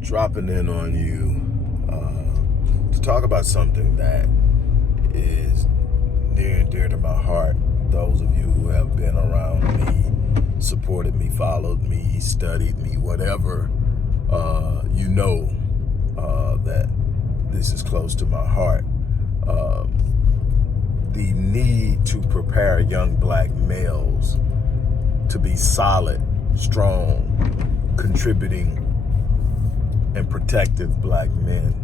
dropping in on you to talk about something that is near and dear to my heart. Those of you who have been around me, supported me, followed me, studied me, whatever, you know that this is close to my heart. The need to prepare young black males to be solid, strong, contributing, and protective black men.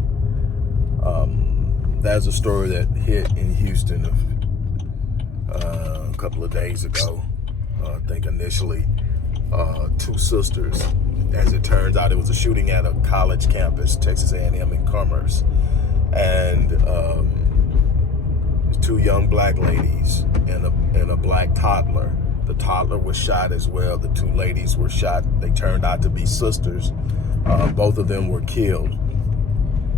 There's a story that hit in Houston a couple of days ago. I think initially two sisters. As it turns out, it was a shooting at a college campus, Texas A&M in Commerce, and two young black ladies and a black toddler. The toddler was shot as well. The two ladies were shot. They turned out to be sisters. Both of them were killed.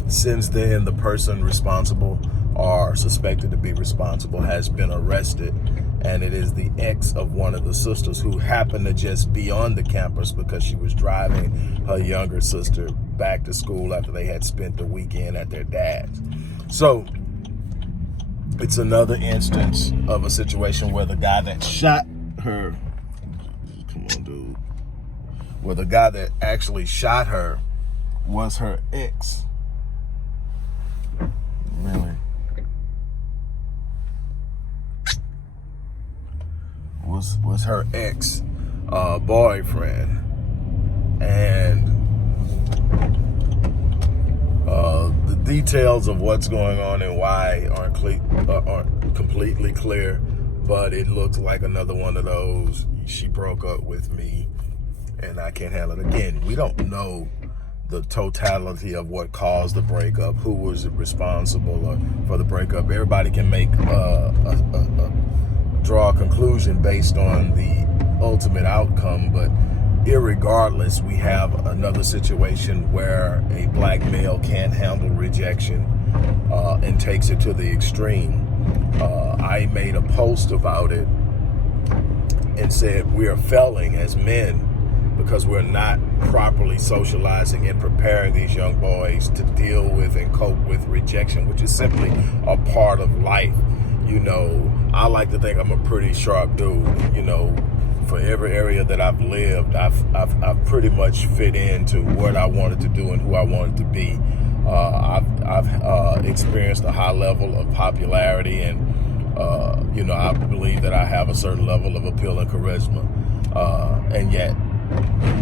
Since then, the person responsible or suspected to be responsible has been arrested, and it is the ex of one of the sisters who happened to just be on the campus because she was driving her younger sister back to school after they had spent the weekend at their dad's. So it's another instance of a situation where the guy that shot her, come on, dude, where the guy that actually shot her was her ex. Really? Was her ex boyfriend, and the details of what's going on and why aren't completely clear, but it looks like another one of those, she broke up with me and I can't handle it again. We don't know the totality of what caused the breakup, who was responsible for the breakup. Everybody can make draw a conclusion based on the ultimate outcome, but irregardless, we have another situation where a black male can't handle rejection and takes it to the extreme. I made a post about it and said we are failing as men because we're not properly socializing and preparing these young boys to deal with and cope with rejection, which is simply a part of life. You know, I like to think I'm a pretty sharp dude. You know, for every area that I've lived, I've pretty much fit into what I wanted to do and who I wanted to be. I've experienced a high level of popularity, and you know, I believe that I have a certain level of appeal and charisma, and yet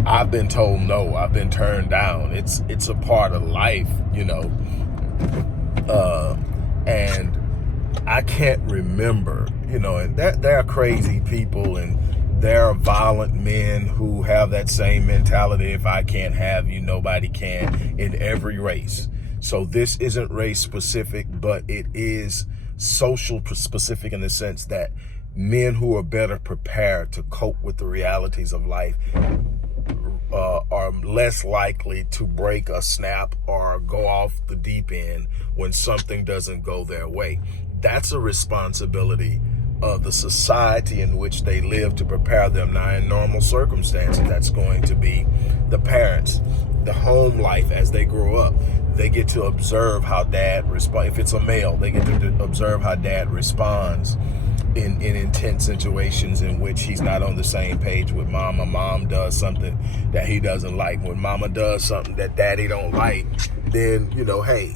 I've been told no, I've been turned down. It's a part of life, you know, and I can't remember, you know, and there are crazy people and there are violent men who have that same mentality. If I can't have you, nobody can, in every race. So this isn't race specific, but it is social specific in the sense that men who are better prepared to cope with the realities of life are less likely to break a snap or go off the deep end when something doesn't go their way. That's a responsibility of the society in which they live to prepare them. Now, in normal circumstances, that's going to be the parents, the home life as they grow up. They get to observe how dad responds. If it's a male, they get to observe how dad responds in intense situations in which he's not on the same page with mama. Mom does something that he doesn't like. When mama does something that daddy don't like, then, you know, hey,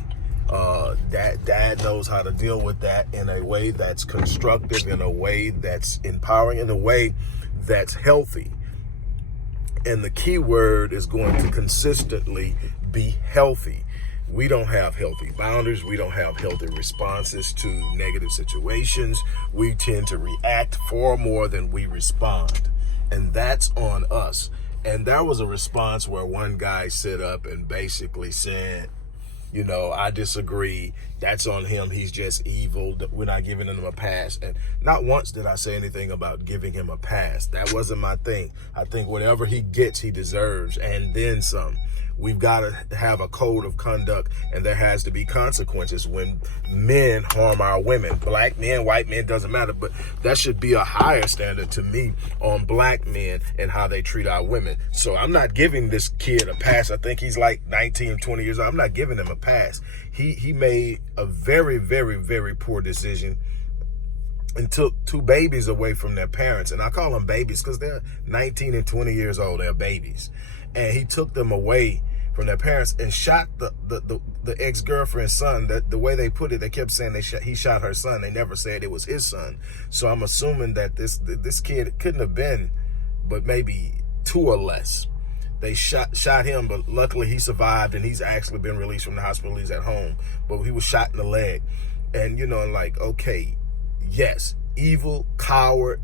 dad knows how to deal with that in a way that's constructive, in a way that's empowering, in a way that's healthy. And the key word is going to consistently be healthy. We don't have healthy boundaries. We don't have healthy responses to negative situations. We tend to react far more than we respond. And that's on us. And there was a response where one guy stood up and basically said, you know, I disagree. That's on him. He's just evil. We're not giving him a pass. And not once did I say anything about giving him a pass. That wasn't my thing. I think whatever he gets, he deserves, and then some. We've got to have a code of conduct, and there has to be consequences when men harm our women. Black men, white men, doesn't matter, but that should be a higher standard to me on black men and how they treat our women. So I'm not giving this kid a pass. I think he's like 19, 20 years old. I'm not giving him a pass. He made a very, very, very poor decision and took two babies away from their parents. And I call them babies because they're 19 and 20 years old. They're babies. And he took them away from their parents and shot the ex-girlfriend's son. The way they put it, they kept saying he shot her son. They never said it was his son. So I'm assuming that this kid couldn't have been but maybe 2 or less. They shot him, but luckily he survived, and he's actually been released from the hospital. He's at home, but he was shot in the leg. And, like, okay, yes, evil, coward,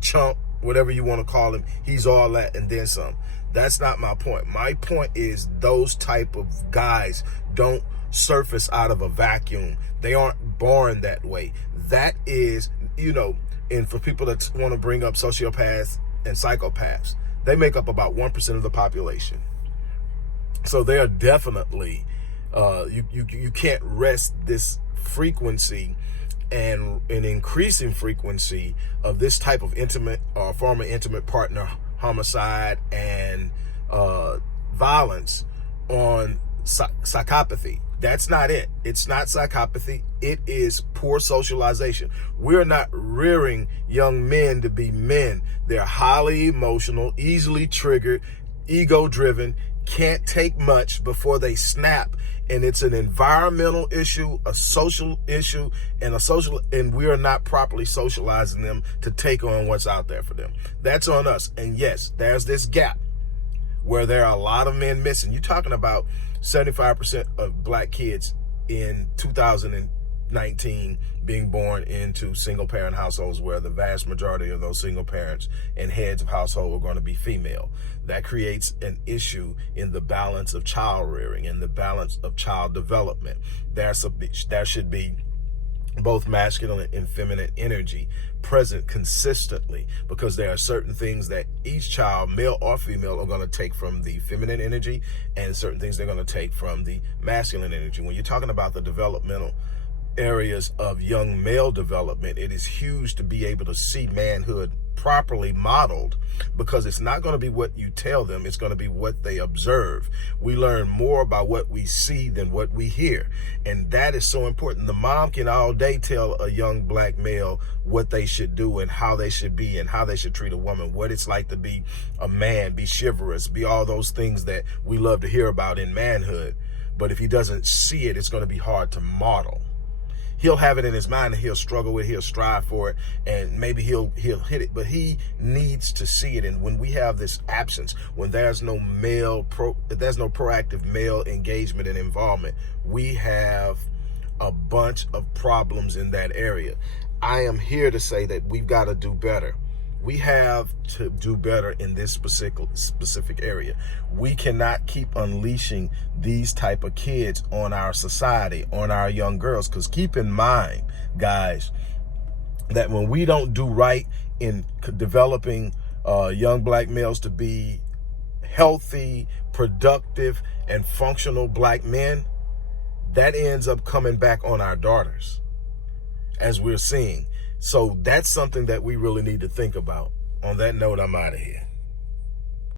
chump, whatever you want to call him, he's all that and then some. That's not my point. My point is those type of guys don't surface out of a vacuum. They aren't born that way. That is, and for people that want to bring up sociopaths and psychopaths, they make up about 1% of the population. So they are definitely, you can't rest this frequency and an increasing frequency of this type of intimate or former intimate partner homicide and violence on psychopathy. That's not it. It's not psychopathy. It is poor socialization. We're not rearing young men to be men. They're highly emotional, easily triggered, ego-driven, can't take much before they snap. And it's an environmental issue, a social issue, and we are not properly socializing them to take on what's out there for them. That's on us. And yes, there's this gap where there are a lot of men missing. You're talking about 75% of black kids in 2019 being born into single parent households, where the vast majority of those single parents and heads of household are going to be female. That creates an issue in the balance of child rearing and the balance of child development. There should be both masculine and feminine energy present consistently, because there are certain things that each child, male or female, are going to take from the feminine energy, and certain things they're going to take from the masculine energy. When you're talking about the developmental areas of young male development, it is huge to be able to see manhood properly modeled, because it's not going to be what you tell them, it's going to be what they observe. We learn more by what we see than what we hear, and that is so important. The mom can all day tell a young black male what they should do and how they should be and how they should treat a woman, what it's like to be a man, be chivalrous, be all those things that we love to hear about in manhood. But if he doesn't see it, it's going to be hard to model. He'll have it in his mind and he'll struggle with it, he'll strive for it, and maybe he'll hit it, but he needs to see it. And when we have this absence, when there's no proactive male engagement and involvement, we have a bunch of problems in that area. I am here to say that we've got to do better. We have to do better in this specific area. We cannot keep unleashing these type of kids on our society, on our young girls. Because keep in mind, guys, that when we don't do right in developing young black males to be healthy, productive, and functional black men, that ends up coming back on our daughters, as we're seeing. So that's something that we really need to think about. On that note, I'm out of here.